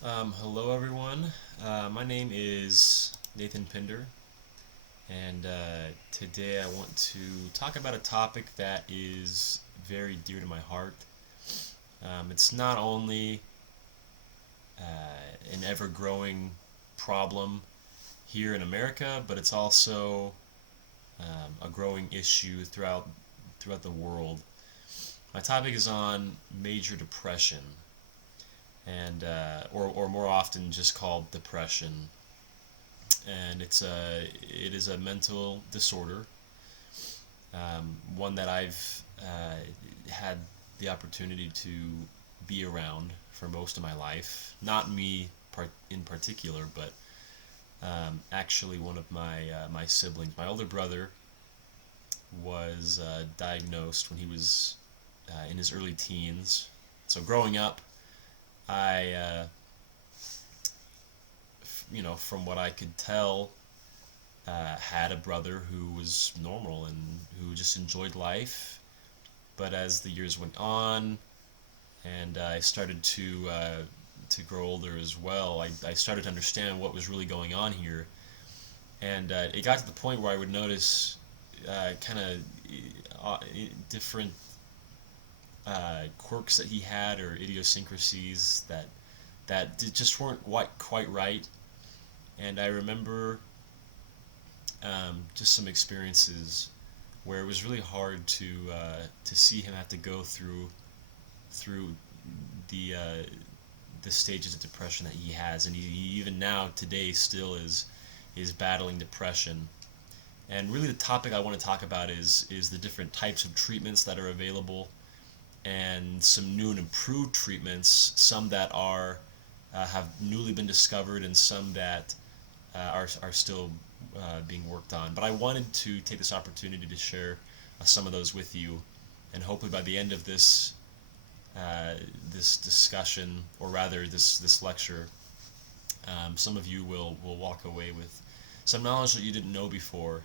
Hello, everyone. My name is Nathan Pinder, and today I want to talk about a topic that is very dear to my heart. It's not only an ever growing problem here in America, but it's also a growing issue throughout the world. My topic is on major depression, and or more often just called depression. And it is a mental disorder, one that I've had the opportunity to be around for most of my life. Not me in particular, but actually one of my siblings. My older brother was diagnosed when he was in his early teens. So growing up, I from what I could tell, had a brother who was normal and who just enjoyed life. But as the years went on, and I started to grow older as well, I started to understand what was really going on here, and it got to the point where I would notice kind of different quirks that he had or idiosyncrasies that just weren't quite right. And I remember just some experiences where it was really hard to see him have to go through the the stages of depression that he has, and he even now today still is battling depression. And really, the topic I want to talk about is the different types of treatments that are available, and some new and improved treatments, some that are have newly been discovered, and some that are still being worked on. But I wanted to take this opportunity to share some of those with you, and hopefully by the end of this discussion, or rather this lecture, some of you will walk away with some knowledge that you didn't know before,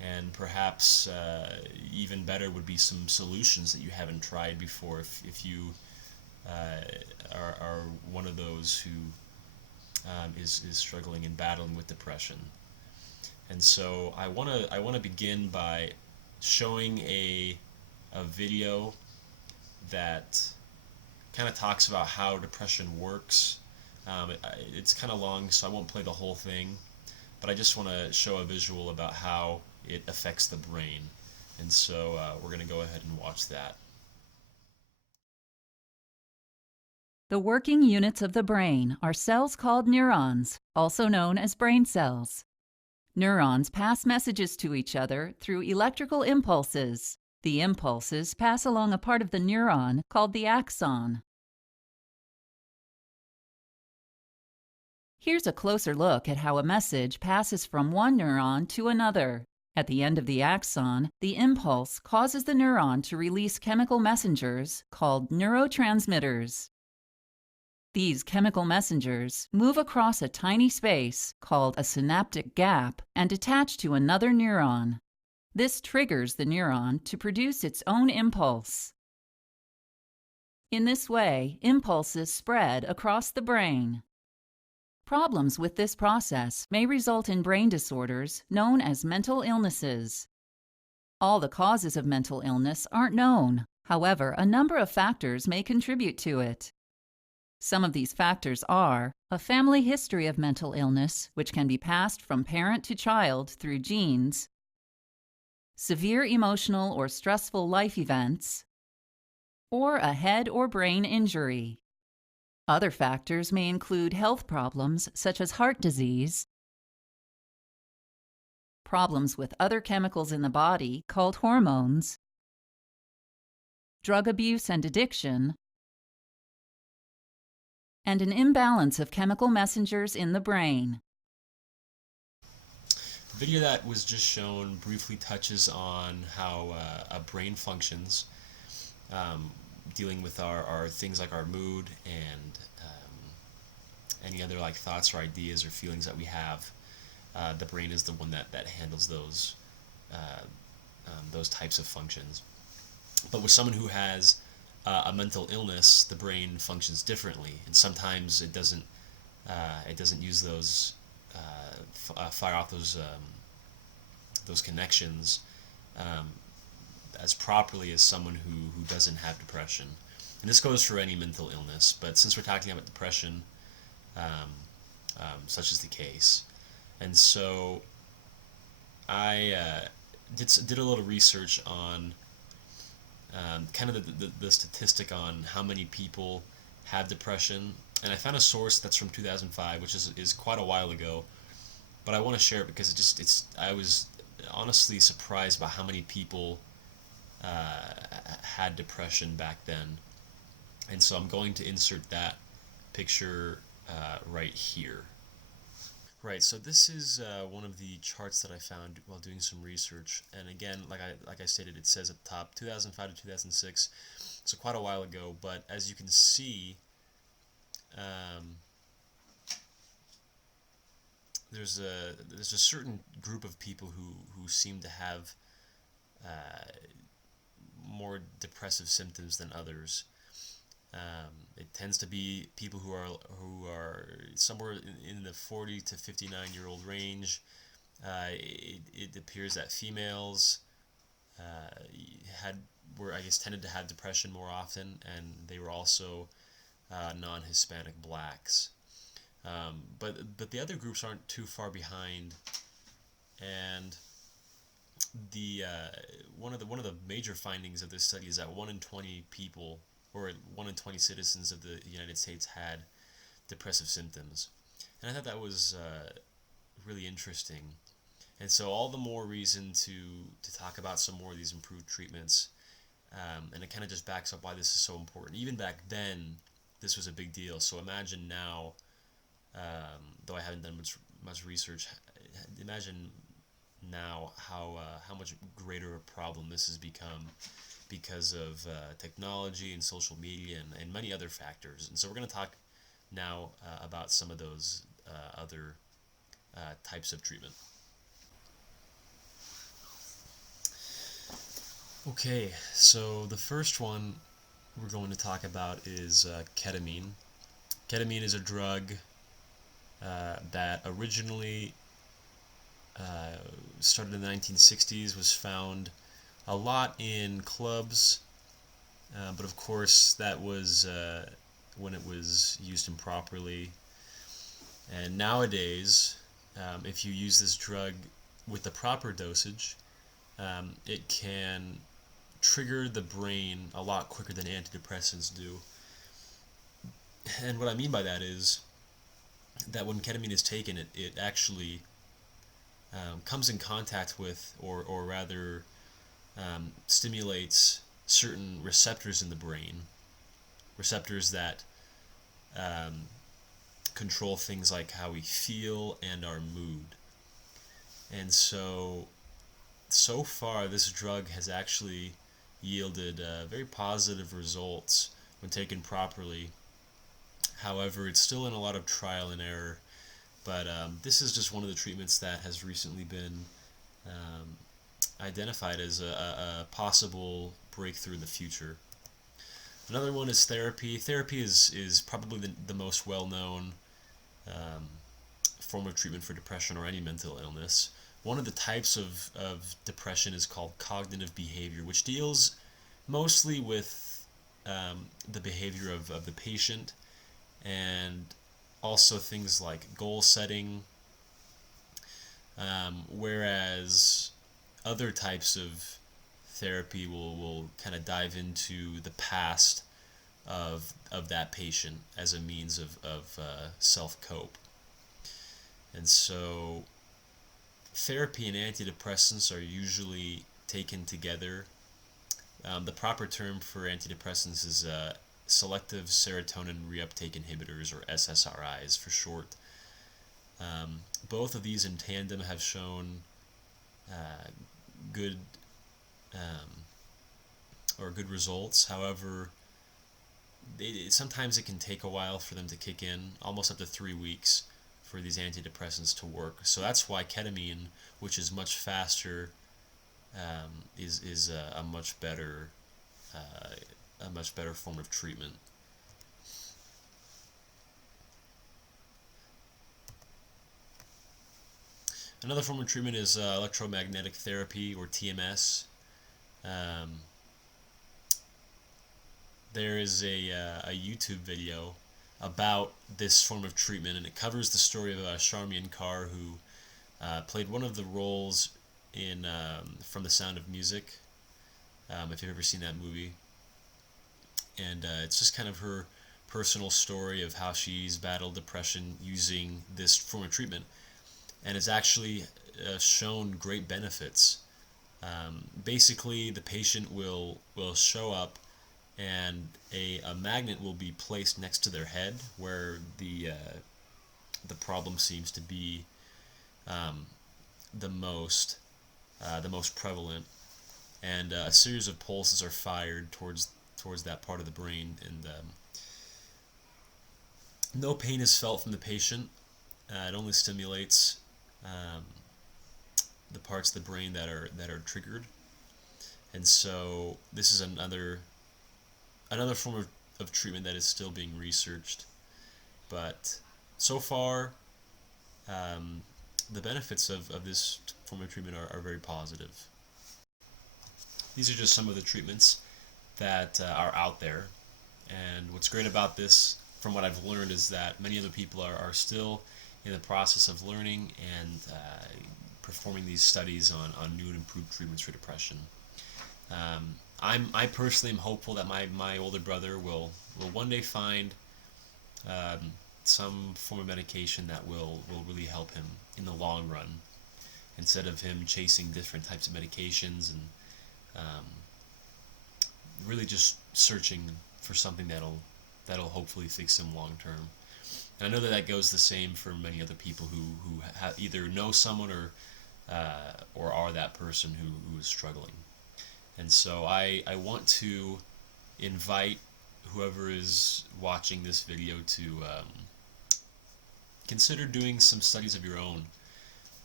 and perhaps even better would be some solutions that you haven't tried before if you are one of those who is struggling and battling with depression. And so I want to begin by showing a video that kind of talks about how depression works. It's kind of long, so I won't play the whole thing, but I just want to show a visual about how it affects the brain. And so we're going to go ahead and watch that. The working units of the brain are cells called neurons, also known as brain cells. Neurons pass messages to each other through electrical impulses. The impulses pass along a part of the neuron called the axon. Here's a closer look at how a message passes from one neuron to another. At the end of the axon, the impulse causes the neuron to release chemical messengers called neurotransmitters. These chemical messengers move across a tiny space called a synaptic gap and attach to another neuron. This triggers the neuron to produce its own impulse. In this way, impulses spread across the brain. Problems with this process may result in brain disorders known as mental illnesses. All the causes of mental illness aren't known. However, a number of factors may contribute to it. Some of these factors are a family history of mental illness, which can be passed from parent to child through genes, severe emotional or stressful life events, or a head or brain injury. Other factors may include health problems such as heart disease, problems with other chemicals in the body called hormones, drug abuse and addiction, and an imbalance of chemical messengers in the brain. The video that was just shown briefly touches on how a brain functions, um, dealing with our things like our mood and any other like thoughts or ideas or feelings that we have. The brain is the one that handles those types of functions. But with someone who has a mental illness, the brain functions differently, and sometimes it doesn't. It doesn't use fire off those connections um, as properly as someone who doesn't have depression. And this goes for any mental illness, but since we're talking about depression, um, such is the case. And so I did a little research on kind of the statistic on how many people have depression, and I found a source that's from 2005, which is quite a while ago. But I want to share it because I was honestly surprised by how many people had depression back then, and so I'm going to insert that picture right here. Right, so this is one of the charts that I found while doing some research, and again, like I stated, it says at the top 2005 to 2006, so quite a while ago. But as you can see, um, there's a certain group of people who seem to have uh, more depressive symptoms than others. It tends to be people who are somewhere in the 40 to 59-year-old range. It appears that females had were I guess tended to have depression more often, and they were also non-Hispanic blacks. But the other groups aren't too far behind, and the one of the major findings of this study is that 1 in 20 people, or 1 in 20 citizens of the United States, had depressive symptoms, and I thought that was really interesting. And so all the more reason to talk about some more of these improved treatments, and it kind of just backs up why this is so important. Even back then, this was a big deal. So imagine now, though I haven't done much research, imagine now how much greater a problem this has become because of technology and social media and many other factors. And so we're going to talk now about some of those other types of treatment. Okay, so the first one we're going to talk about is ketamine. Ketamine is a drug that originally started in the 1960s, was found a lot in clubs, but of course that was when it was used improperly. And nowadays, if you use this drug with the proper dosage, it can trigger the brain a lot quicker than antidepressants do. And what I mean by that is that when ketamine is taken, it actually comes in contact with, or rather stimulates certain receptors in the brain, receptors that control things like how we feel and our mood. And so far, this drug has actually yielded very positive results when taken properly. However, it's still in a lot of trial and error. But this is just one of the treatments that has recently been identified as a possible breakthrough in the future. Another one is therapy. Therapy is probably the most well-known form of treatment for depression or any mental illness. One of the types of depression is called cognitive behavior, which deals mostly with the behavior of the patient, and also things like goal setting, whereas other types of therapy will kind of dive into the past of that patient as a means of self-cope. And so therapy and antidepressants are usually taken together. The proper term for antidepressants is selective serotonin reuptake inhibitors, or SSRIs for short. Both of these in tandem have shown good good results. However, sometimes it can take a while for them to kick in, almost up to 3 weeks for these antidepressants to work. So that's why ketamine, which is much faster, is a much better form of treatment. Another form of treatment is electromagnetic therapy, or TMS. Um, there is a YouTube video about this form of treatment, and it covers the story of Charmian Carr, who played one of the roles in From the Sound of Music, if you've ever seen that movie. And it's just kind of her personal story of how she's battled depression using this form of treatment, and has actually shown great benefits. Basically, the patient will show up, and a magnet will be placed next to their head where the problem seems to be um, the most prevalent, and a series of pulses are fired towards that part of the brain, and no pain is felt from the patient. It only stimulates um, the parts of the brain that are triggered, and so this is another form of treatment that is still being researched. But so far, um, the benefits of this form of treatment are very positive. These are just some of the treatments that are out there. And what's great about this, from what I've learned, is that many other people are still in the process of learning and performing these studies on new and improved treatments for depression. I personally am hopeful that my older brother will one day find um, some form of medication that will really help him in the long run, instead of him chasing different types of medications and um, really just searching for something that'll hopefully fix him long term. And I know that goes the same for many other people who either know someone or are that person who is struggling. And so I want to invite whoever is watching this video to consider doing some studies of your own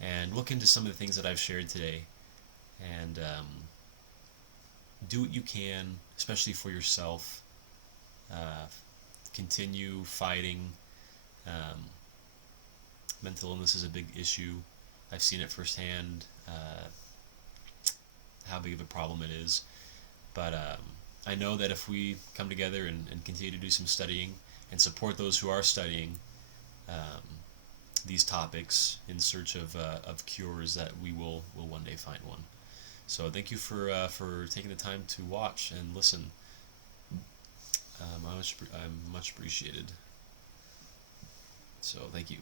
and look into some of the things that I've shared today, and do what you can, especially for yourself. Uh, Continue fighting. Um, Mental illness is a big issue. I've seen it firsthand, how big of a problem it is. But I know that if we come together and continue to do some studying and support those who are studying um, these topics in search of cures, that we will one day find one. So thank you for taking the time to watch and listen. I'm much appreciated. So thank you.